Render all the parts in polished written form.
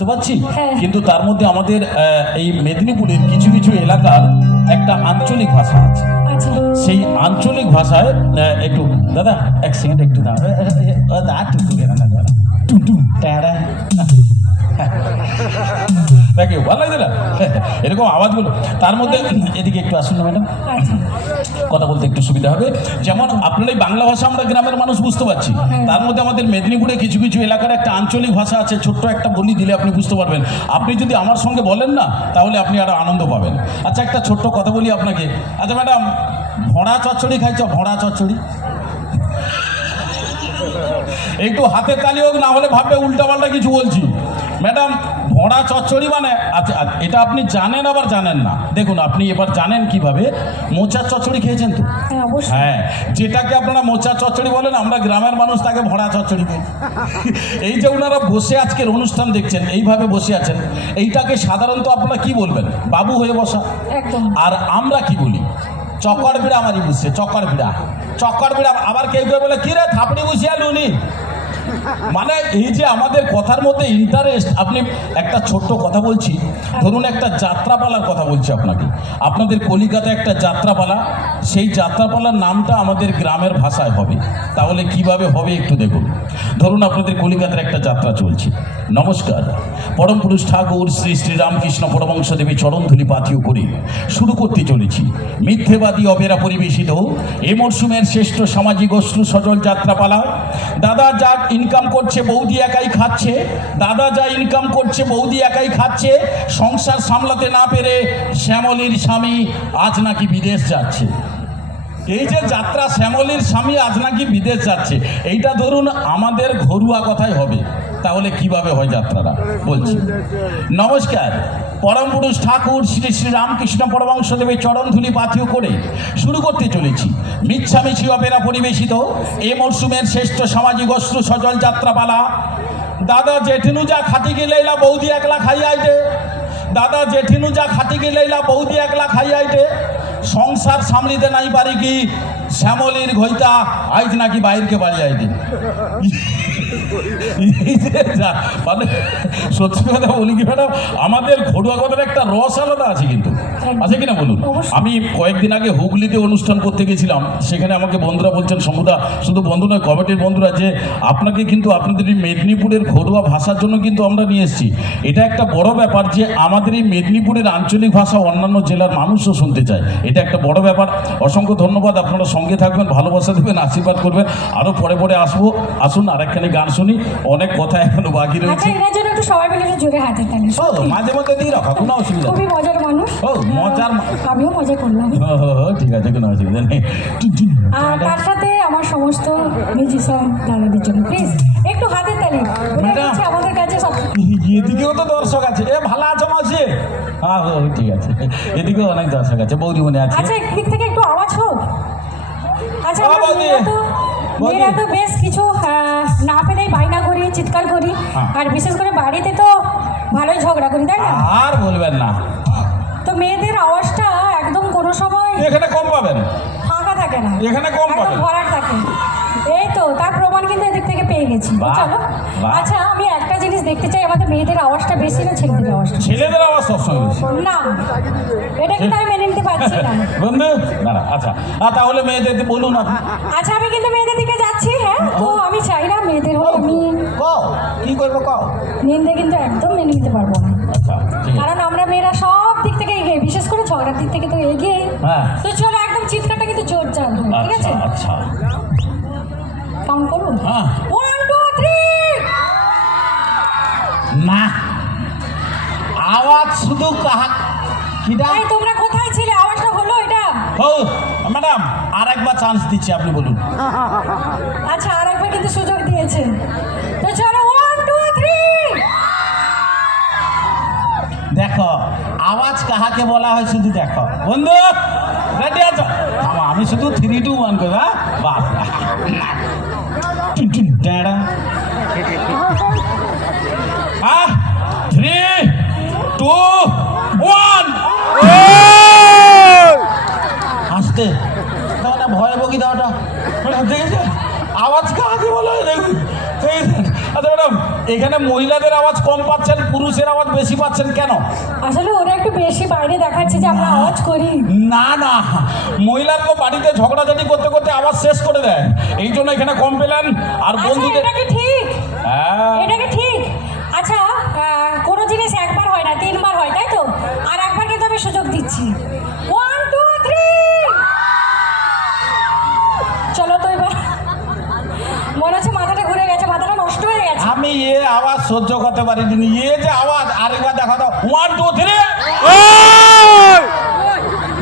বুঝতে পারছি, কিন্তু তার মধ্যে আমাদের এই মেদিনীপুরের কিছু কিছু এলাকার একটা আঞ্চলিক ভাষা আছে। সেই আঞ্চলিক ভাষায় একটু দাদা এক সেকেন্ড একটু দাঁড়া দেখো ভালো লাগছে না এরকম আওয়াজগুলো। তার মধ্যে এদিকে একটু আসুন না ম্যাডাম, কথা বলতে একটু সুবিধা হবে। যেমন আপনার এই বাংলা ভাষা আমরা গ্রামের মানুষ বুঝতে পারছি, তার মধ্যে আমাদের মেদিনীপুরে কিছু কিছু এলাকার একটা আঞ্চলিক ভাষা আছে, ছোট্ট একটা বলি দিলে আপনি বুঝতে পারবেন। আপনি যদি আমার সঙ্গে বলেন না তাহলে আপনি আরো আনন্দ পাবেন। আচ্ছা একটা ছোট্ট কথা বলি আপনাকে। আচ্ছা ম্যাডাম, ভোঁড়া চচ্চড়ি খাইছ? ভোঁড়া চচ্চড়ি একটু হাতে তালি হোক, না হলে ভাববে উল্টাপাল্টা কিছু বলছি। ম্যাডাম ভোঁড়া চচ্চড়ি মানে আচ্ছা এটা আপনি জানেন আবার জানেন না। দেখুন আপনি এবার জানেন কিভাবে, মোচার চচ্চড়ি খেয়েছেন তো? হ্যাঁ, যেটাকে আপনারা মোচার চচ্চড়ি বলেন, আমরা গ্রামের মানুষ তাকে ভোঁড়া চচ্চড়ি খাই। এই যে ওনারা বসে আজকের অনুষ্ঠান দেখছেন, এইভাবে বসে আছেন, এইটাকে সাধারণত আপনারা কি বলবেন? বাবু হয়ে বসা। আর আমরা কি বলি? চকর বিড়া মারি বুঝছে, চকর বিড়া, চকর বিড়া। আবার কেউ কেউ বলে কি রে থাপড়ি বুঝিয়া লুনি। মানে এই যে আমাদের কথার মধ্যে ইন্টারেস্ট। আপনি একটা ছোট্ট কথা বলছি, ধরুন একটা যাত্রাপালার কথা বলছি আপনাকে। আপনাদের কলিকাতায় একটা যাত্রাপালা, সেই যাত্রাপালার নামটা আমাদের গ্রামের ভাষায় হবে, তাহলে কিভাবে হবে একটু দেখুন। ধরুন আপনাদের কলিকাতার একটা যাত্রা চলছে। নমস্কার, পরম পুরুষ ঠাকুর শ্রী শ্রী রামকৃষ্ণ পরমহংসদেবের চরণধুলি পাথিও করে শুরু করতে চলেছি মিথ্যেবাদী অপেরা পরিবেশিত এ মরশুমের শ্রেষ্ঠ সামাজিক অশ্রু সজল যাত্রাপালা। দাদা যা ইনকাম করছে বৌদি একাই খাচ্ছে, দাদা যা ইনকাম করছে বৌদি একাই খাচ্ছে, সংসার সামলাতে না পেরে শ্যামলীর স্বামী আজ নাকি বিদেশ যাচ্ছে। এই যে যাত্রা, শ্যামলীর স্বামী আজ নাকি বিদেশ যাচ্ছে, এইটা ধরুন আমাদের ঘরোয়া কথাই হবে, তাহলে কিভাবে হয় যাত্রাটা বলছি। নমস্কার, পরম পুরুষ ঠাকুর শ্রী শ্রী রামকৃষ্ণ পরমহংসদেবের চরণধুলি পাথিও করে শুরু করতে চলেছি মিছামিছি অপেরা পরিবেশিত এ মরশুমের শ্রেষ্ঠ সামাজিক অশ্রু সজল যাত্রাপালা। দাদা জেঠিনু যা খাতি গেলেইলা বৌদি একলা খাই আইটে, দাদা জেঠিনু যা খাতি গেলেইলা বৌদি একলা খাই আইটে, সংসার সামলিতে নাই পারি কি শ্যামলীর ঘইতা আইজ নাকি বাইরকে বাড়ি আইটে। মানে সত্যি কথা বলি কি ম্যাডাম, আমাদের ঘরোয়া কথার একটা রস আলাদা আছে, কিন্তু আছে কিনা বলুন। আমি কয়েকদিন আগে হুগলিতে অনুষ্ঠান করতে গেছিলাম, সেখানে আমাকে বন্ধুরা বলছেন, সমুদা শুধু বন্ধু নয় কমিটির বন্ধুরা, যে আপনাকে কিন্তু আপনাদের এই মেদিনীপুরের ঘরোয়া ভাষার জন্য কিন্তু আমরা নিয়ে এসেছি। এটা একটা বড় ব্যাপার যে আমাদের এই মেদিনীপুরের আঞ্চলিক ভাষা অন্যান্য জেলার মানুষও শুনতে চায়, এটা একটা বড় ব্যাপার। অসংখ্য ধন্যবাদ, আপনারা সঙ্গে থাকবেন, ভালোবাসা দেবেন, আশীর্বাদ করবেন। আরও পরে পরে আসবো, আসুন আরেকখানে গান শুনি, অনেক কথা এখনো বাকি রয়েছে। সবাই মিলে জোরে হাতে তালি। মাঝে মধ্যে দিয়ে রাখা, কোনো অসুবিধা নেই। খুবই মজার মানুষ। ও মজার, আমিও মজা করলাম। ঠিক আছে, কোনো অসুবিধা নেই। আর তার সাথে আমার সমস্ত মিউজিশিয়ান দাদাদের জন্য প্লিজ একটু হাতে তালি। আমাদের কাছে সব এদিকেও তো দর্শক আছে। এ ভালো আছো মাসি? হ্যাঁ ঠিক আছে, এদিকেও অনেক দর্শক আছে, বৌদি মনে আছে। আচ্ছা একদিক থেকে একটু আওয়াজ হোক। আচ্ছা মেয়েরা তো বেশ কিছু না পেলেই বায়না করি, চিৎকার করি, আর বিশেষ করে বাড়িতে তো ভালোই ঝগড়া করি, তাই না? আর বলবেন না। তো মেয়েদের আওয়াজটা একদম কোনো সময় এখানে কম পাবেন, ফাঁকা থাকে না, এখানে কম পাবেন, ভরাট থাকে। এই তো তার প্রমাণ কিন্তু এদিক থেকে পেয়ে গেছি। চলো আচ্ছা, আমি একটা জিনিস দেখতে চাই, আমাদের মেয়েদের আওয়াজটা বেশি না ছেলেদের আওয়াজটা? ছেলেদের আওয়াজ সবসময় বেশি। না, এটা কিন্তু আমি মেনে নিতে পারছি না বন্ধু। না আচ্ছা, তাহলে মেয়েদের বলুন না। আচ্ছা আমি কিন্তু মেয়েদের দিকে যাচ্ছি। হ্যাঁ, তো আমি চাই না মেয়েদের হয়ে আমি কি করবো কও, নিন্দে কিন্তু একদম মেনে নিতে পারবো না। কারণ আমরা মেয়েরা সব দিক থেকে এগিয়ে, বিশেষ করে ঝগড়ার দিক থেকে তো এগিয়ে। তো চলো একদম চিৎকারটা কিন্তু জোর চাল, ঠিক আছে? আচ্ছা কাউন্ট করুন। 1 2 3। না, আওয়াজ শুধু কাহা কিডা। তোমরা কোথায় ছিলে? আওয়াজটা হলো এটা? ও ম্যাডাম, আরেকবার চান্স দিচ্ছি, আপনি বলুন। আচ্ছা আরেকবার কিন্তু সুযোগ দিয়েছে, তো চলো 1 2 3। দেখো আওয়াজ কাহাকে বলা হয় শুধু দেখো। বন্ধু রেডি আছো? আমি শুধু 3 2 1 করে। বাপ 3 2 1। আসতে ভয় বকি দাওটা দেখেছে? আওয়াজ কাহাকে বলা হয় দেখুন। আচ্ছা ম্যাডাম, এখানে মহিলাদের আওয়াজ কম পাচ্ছেন, পুরুষের আওয়াজ বেশি পাচ্ছেন কেন? আসলে ওরা একটু বেশি বাইরে দেখাচ্ছে যে আমরা আওয়াজ করি। না না, মহিলার তো বাড়িতে ঝগড়াঝাটি করতে করতে আওয়াজ শেষ করে দেয়, এই জন্য এখানে কম পেলেন। আর আচ্ছা বন্ধুদের এটা কি ঠিক? হ্যাঁ, এটা কি ঠিক? আচ্ছা কোনো জিনিস একবার হয় না, 3বার হয়, তাই তো? আর একবার কিন্তু আমি সুযোগ দিচ্ছি। 1 2 3 চলো তো এবার। মনে হচ্ছে মাথাটা ঘুরে গেছে, মাথাটা নষ্ট হয়ে গেছে। আমি এ আওয়াজ সহ্য করতে পারিনি, এ যে আওয়াজ, আরেকবার দেখা দাও। 1 2 3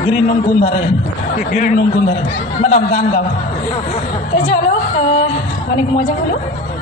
গ্রিন নুন কোন ধারে, গ্রিন নুন কোন ধারে। ম্যাডাম গান গাও। তো চলো, অনেক মজা হলো।